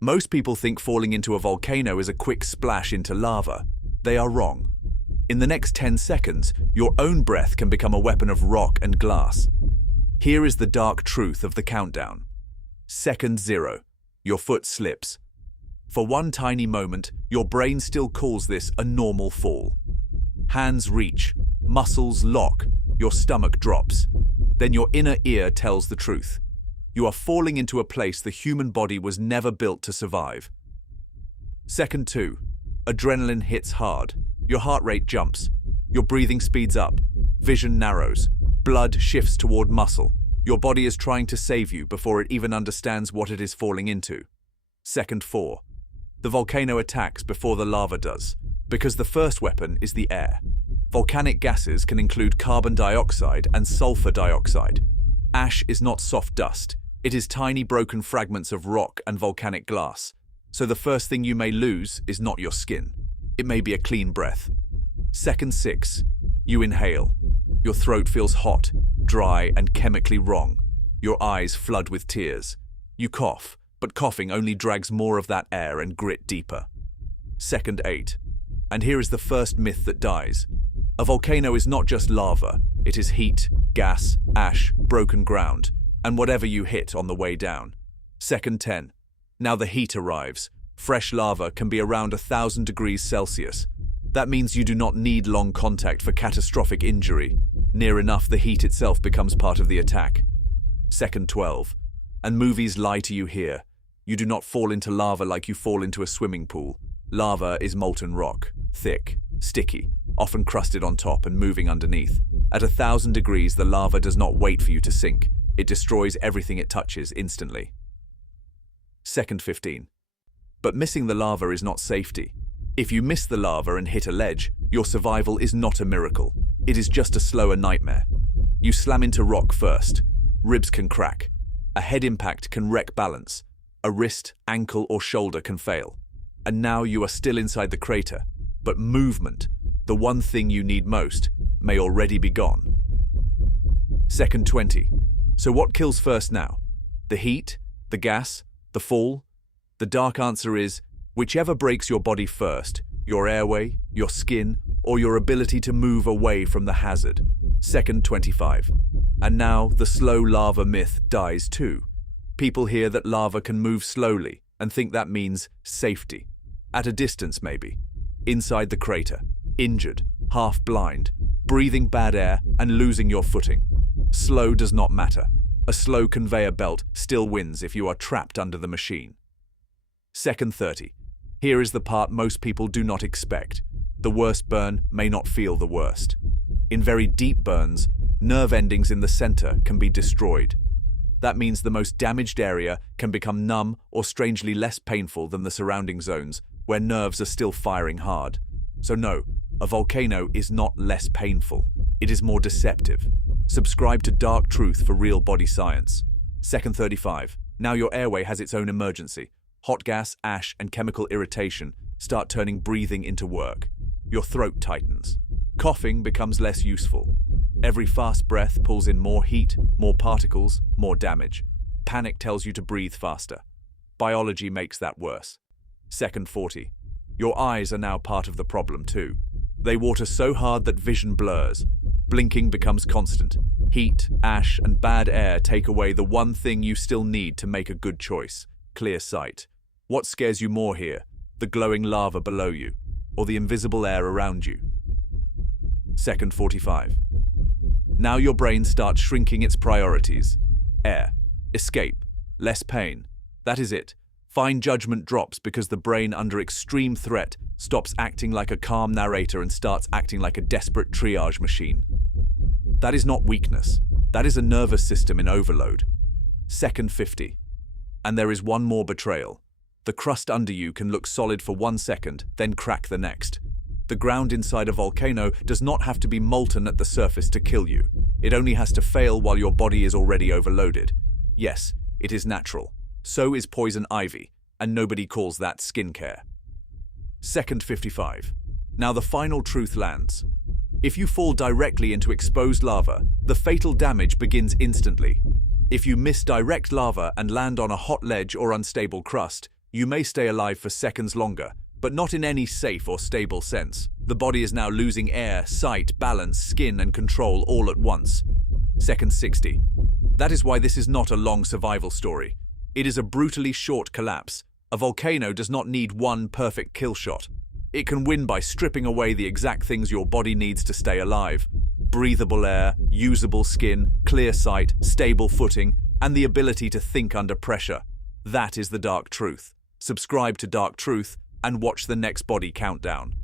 Most people think falling into a volcano is a quick splash into lava. They are wrong. In the next 10 seconds, your own breath can become a weapon of rock and glass. Here is the dark truth of the countdown. Second 0. Your foot slips. For one tiny moment, your brain still calls this a normal fall. Hands reach, muscles lock, your stomach drops. Then your inner ear tells the truth. You are falling into a place the human body was never built to survive. Second 2. Adrenaline hits hard. Your heart rate jumps. Your breathing speeds up. Vision narrows. Blood shifts toward muscle. Your body is trying to save you before it even understands what it is falling into. Second 4. The volcano attacks before the lava does, because the first weapon is the air. Volcanic gases can include carbon dioxide and sulfur dioxide. Ash is not soft dust. It is tiny broken fragments of rock and volcanic glass. So the first thing you may lose is not your skin. It may be a clean breath. Second 6. You inhale. Your throat feels hot, dry, and chemically wrong. Your eyes flood with tears. You cough, but coughing only drags more of that air and grit deeper. Second 8. And here is the first myth that dies. A volcano is not just lava. It is heat, gas, ash, broken ground, and whatever you hit on the way down. Second 10. Now the heat arrives. Fresh lava can be around 1,000 degrees Celsius. That means you do not need long contact for catastrophic injury. Near enough, the heat itself becomes part of the attack. Second 12. And movies lie to you here. You do not fall into lava like you fall into a swimming pool. Lava is molten rock, thick, sticky, often crusted on top and moving underneath. At 1,000 degrees, the lava does not wait for you to sink. It destroys everything it touches instantly. Second 15. But missing the lava is not safety. If you miss the lava and hit a ledge, your survival is not a miracle. It is just a slower nightmare. You slam into rock first. Ribs can crack. A head impact can wreck balance. A wrist, ankle, or shoulder can fail. And now you are still inside the crater. But movement, the one thing you need most, may already be gone. Second 20. So what kills first now? The heat? The gas? The fall? The dark answer is, whichever breaks your body first, your airway, your skin, or your ability to move away from the hazard. Second 25. And now the slow lava myth dies too. People hear that lava can move slowly and think that means safety. At a distance maybe. Inside the crater, injured, half blind, breathing bad air and losing your footing. Slow does not matter. A slow conveyor belt still wins if you are trapped under the machine. Second 30. Here is the part most people do not expect. The worst burn may not feel the worst. In very deep burns, nerve endings in the center can be destroyed. That means the most damaged area can become numb or strangely less painful than the surrounding zones, where nerves are still firing hard. So no, a volcano is not less painful. It is more deceptive. Subscribe to Dark Truth for real body science. Second 35. Now your airway has its own emergency. Hot gas, ash, and chemical irritation start turning breathing into work. Your throat tightens. Coughing becomes less useful. Every fast breath pulls in more heat, more particles, more damage. Panic tells you to breathe faster. Biology makes that worse. Second 40. Your eyes are now part of the problem too. They water so hard that vision blurs. Blinking becomes constant. Heat, ash, and bad air take away the one thing you still need to make a good choice: clear sight. What scares you more here? The glowing lava below you, or the invisible air around you? Second 45. Now your brain starts shrinking its priorities. Air, escape, less pain. That is it. Fine judgment drops because the brain under extreme threat stops acting like a calm narrator and starts acting like a desperate triage machine. That is not weakness. That is a nervous system in overload. Second 50. And there is one more betrayal. The crust under you can look solid for 1 second, then crack the next. The ground inside a volcano does not have to be molten at the surface to kill you. It only has to fail while your body is already overloaded. Yes, it is natural. So is poison ivy, and nobody calls that skincare. Second 55. Now the final truth lands. If you fall directly into exposed lava, the fatal damage begins instantly. If you miss direct lava and land on a hot ledge or unstable crust, You may stay alive for seconds longer, but not in any safe or stable sense. The body is now losing air, sight, balance, skin, and control all at once. Second 60. That is why this is not a long survival story. It is a brutally short collapse. A volcano does not need one perfect kill shot. It can win by stripping away the exact things your body needs to stay alive. Breathable air, usable skin, clear sight, stable footing, and the ability to think under pressure. That is the dark truth. Subscribe to Dark Truth and watch the next body countdown.